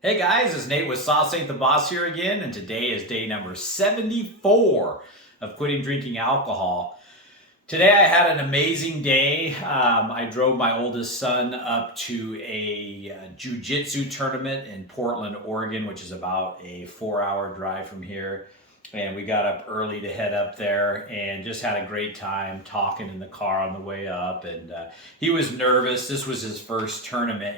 Hey guys, it's Nate with Sauce Ain't the Boss here again, and today is day number 74 of quitting drinking alcohol. Today I had an amazing day. I drove my oldest son up to a jiu-jitsu tournament in Portland, Oregon, which is about a 4-hour drive from here. And we got up early to head up there and just had a great time talking in the car on the way up. And he was nervous. This was his first tournament,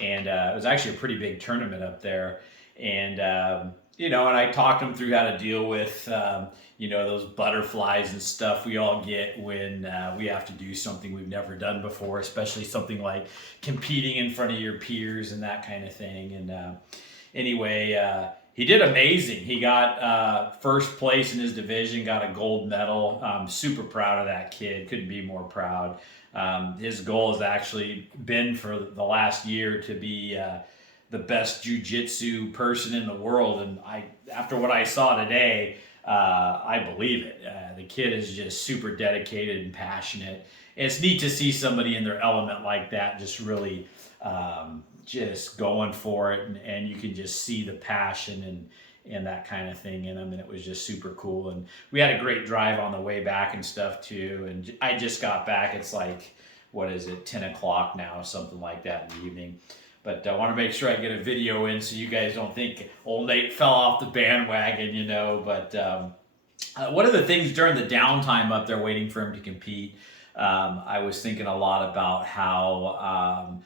and it was actually a pretty big tournament up there. And and I talked him through how to deal with those butterflies and stuff we all get when we have to do something we've never done before, especially something like competing in front of your peers and that kind of thing. And he did amazing. He got first place in his division, got a gold medal. I'm super proud of that kid. Couldn't be more proud. His goal has actually been for the last year to be the best jujitsu person in the world. And after what I saw today, I believe it. The kid is just super dedicated and passionate. It's neat to see somebody in their element like that, just really just going for it, and you can just see the passion and that kind of thing in them, and it was just super cool. And we had a great drive on the way back and stuff too. And I just got back. It's like, what is it, 10 o'clock now, something like that in the evening. But I want to make sure I get a video in so you guys don't think old Nate fell off the bandwagon, But one of the things during the downtime up there waiting for him to compete, I was thinking a lot about how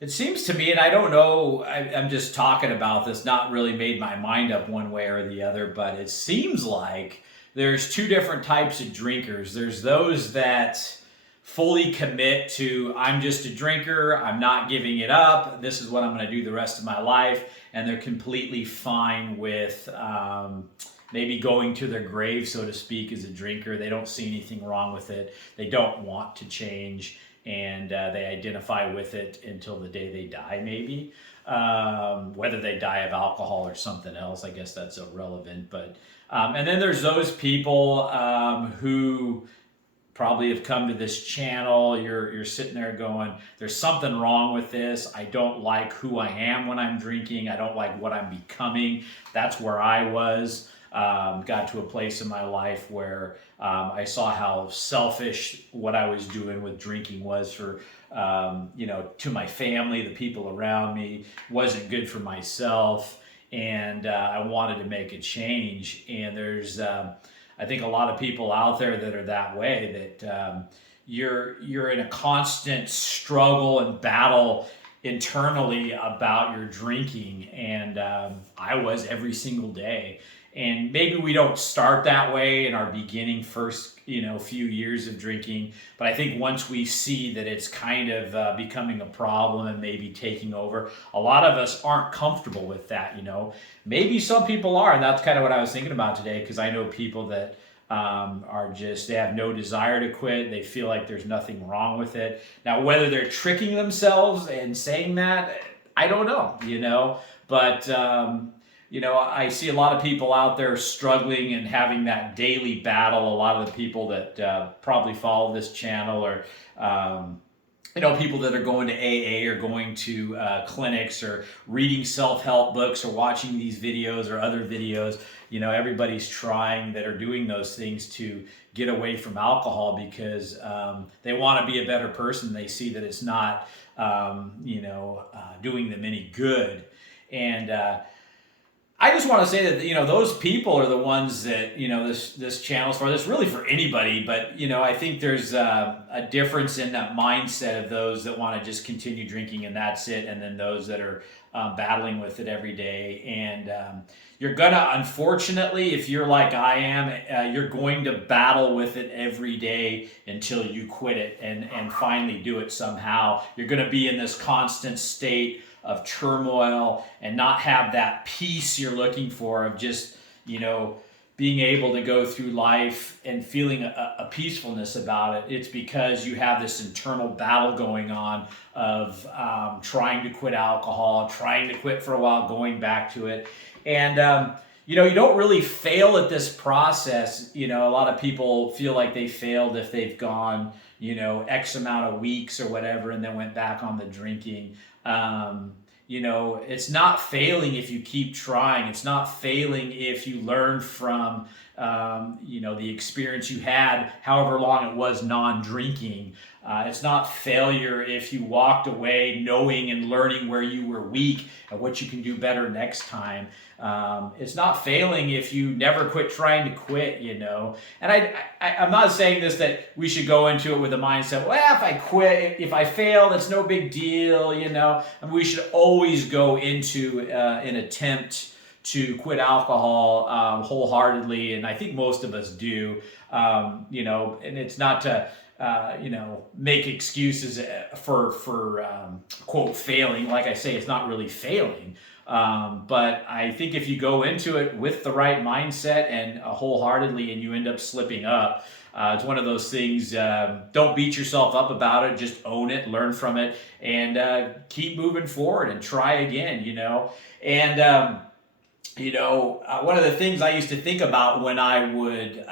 it seems to me, and I don't know, I'm just talking about this, not really made my mind up one way or the other, but it seems like there's two different types of drinkers. There's those that fully commit to, I'm just a drinker, I'm not giving it up, this is what I'm going to do the rest of my life, and they're completely fine with maybe going to their grave, so to speak, as a drinker. They don't see anything wrong with it. They don't want to change, and they identify with it until the day they die, maybe. Whether they die of alcohol or something else, I guess that's irrelevant. But and then there's those people who probably have come to this channel. You're sitting there going, there's something wrong with this. I don't like who I am when I'm drinking. I don't like what I'm becoming. That's where I was. Got to a place in my life where I saw how selfish what I was doing with drinking was for, to my family, the people around me. Wasn't good for myself, and I wanted to make a change. And there's, I think, a lot of people out there that are that way. That you're in a constant struggle and battle internally about your drinking, and I was every single day. And maybe we don't start that way in our beginning first few years of drinking, but I think once we see that it's kind of becoming a problem and maybe taking over, a lot of us aren't comfortable with that. Maybe some people are, and that's kind of what I was thinking about today, because I know people that are just, they have no desire to quit. They feel like there's nothing wrong with it. Now, whether they're tricking themselves and saying that, I don't know. But I see a lot of people out there struggling and having that daily battle. A lot of the people that probably follow this channel, or people that are going to AA or going to clinics or reading self-help books or watching these videos or other videos. Everybody's trying, that are doing those things, to get away from alcohol because they want to be a better person. They see that it's not, doing them any good. And I just want to say that those people are the ones that this channel's for. This really for anybody, but I think there's a difference in that mindset of those that want to just continue drinking and that's it, and then those that are battling with it every day. And you're gonna, unfortunately, if you're like I am, you're going to battle with it every day until you quit it and finally do it somehow. You're gonna be in this constant state of turmoil and not have that peace you're looking for, of just being able to go through life and feeling a peacefulness about it. It's because you have this internal battle going on of trying to quit alcohol, trying to quit for a while, going back to it. And you don't really fail at this process. A lot of people feel like they failed if they've gone X amount of weeks or whatever, and then went back on the drinking. It's not failing if you keep trying. It's not failing if you learn from, the experience you had, however long it was non-drinking. It's not failure if you walked away knowing and learning where you were weak and what you can do better next time. It's not failing if you never quit trying to quit, And I'm not saying this that we should go into it with a mindset, well, if I quit, if I fail, it's no big deal, we should always go into an attempt to quit alcohol wholeheartedly, and I think most of us do, and it's not to make excuses for quote failing. Like I say, it's not really failing. But I think if you go into it with the right mindset and wholeheartedly, and you end up slipping up, it's one of those things. Don't beat yourself up about it. Just own it, learn from it, and keep moving forward and try again. And one of the things I used to think about when I would,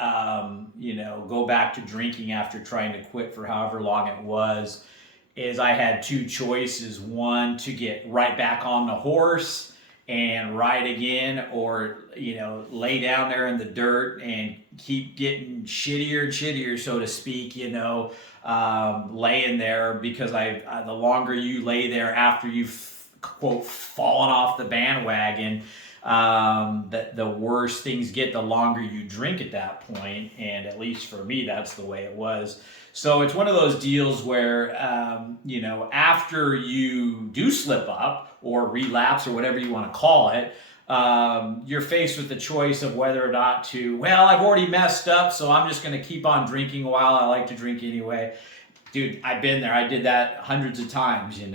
go back to drinking after trying to quit for however long it was, is I had two choices. One, to get right back on the horse and ride again, or, lay down there in the dirt and keep getting shittier and shittier, so to speak, laying there, because the longer you lay there after you've, quote, fallen off the bandwagon, the worse things get the longer you drink at that point. And at least for me, that's the way it was. So it's one of those deals where, after you do slip up or relapse or whatever you want to call it, you're faced with the choice of whether or not to, I've already messed up, so I'm just going to keep on drinking a while. I like to drink anyway. Dude, I've been there. I did that hundreds of times, and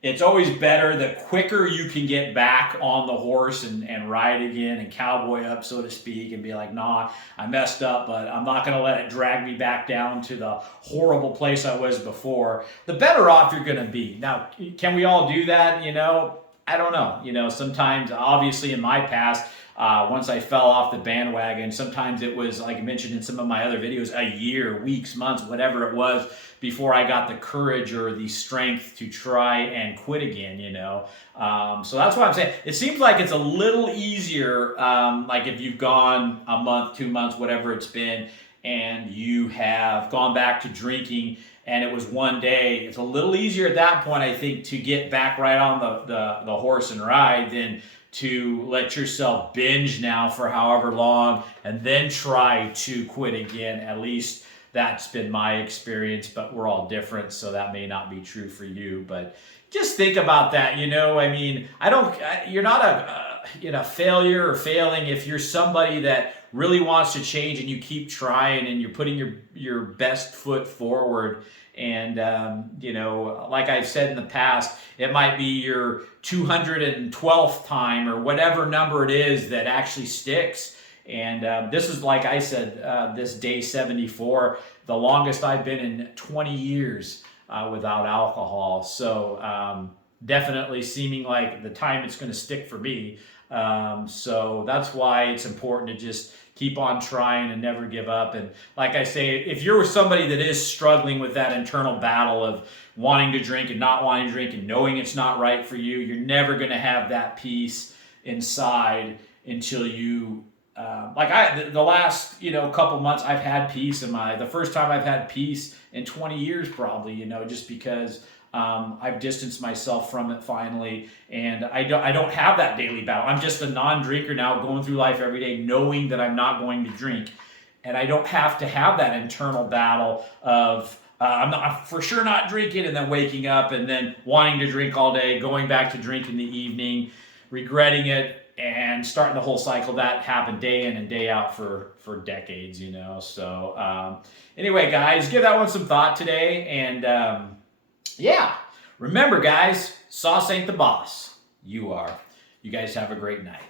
it's always better the quicker you can get back on the horse and ride again and cowboy up, so to speak, and be like, nah, I messed up, but I'm not going to let it drag me back down to the horrible place I was before. The better off you're going to be. Now, can we all do that? I don't know. Sometimes, obviously in my past, once I fell off the bandwagon, sometimes it was, like I mentioned in some of my other videos, a year, weeks, months, whatever it was, before I got the courage or the strength to try and quit again, So that's why I'm saying it seems like it's a little easier, like if you've gone a month, 2 months, whatever it's been, and you have gone back to drinking and it was one day, it's a little easier at that point, I think, to get back right on the horse and ride than to let yourself binge now for however long and then try to quit again. At least that's been my experience, but we're all different, so that may not be true for you. But just think about that. You're not a failure or failing if you're somebody that really wants to change and you keep trying and you're putting your best foot forward. And, like I've said in the past, it might be your 212th time or whatever number it is that actually sticks. And this is, like I said, this day 74, the longest I've been in 20 years without alcohol. So definitely seeming like the time it's going to stick for me. So that's why it's important to just keep on trying and never give up. And like I say, if you're somebody that is struggling with that internal battle of wanting to drink and not wanting to drink and knowing it's not right for you, you're never going to have that peace inside until you the last couple months I've had peace in the first time I've had peace in 20 years probably, just because I've distanced myself from it finally, and I don't have that daily battle. I'm just a non-drinker now, going through life every day knowing that I'm not going to drink, and I don't have to have that internal battle of I'm for sure not drinking, and then waking up and then wanting to drink all day, going back to drink in the evening, regretting it, and starting the whole cycle. That happened day in and day out for decades, So anyway, guys, give that one some thought today. And yeah, remember, guys, sauce ain't the boss. You are. You guys have a great night.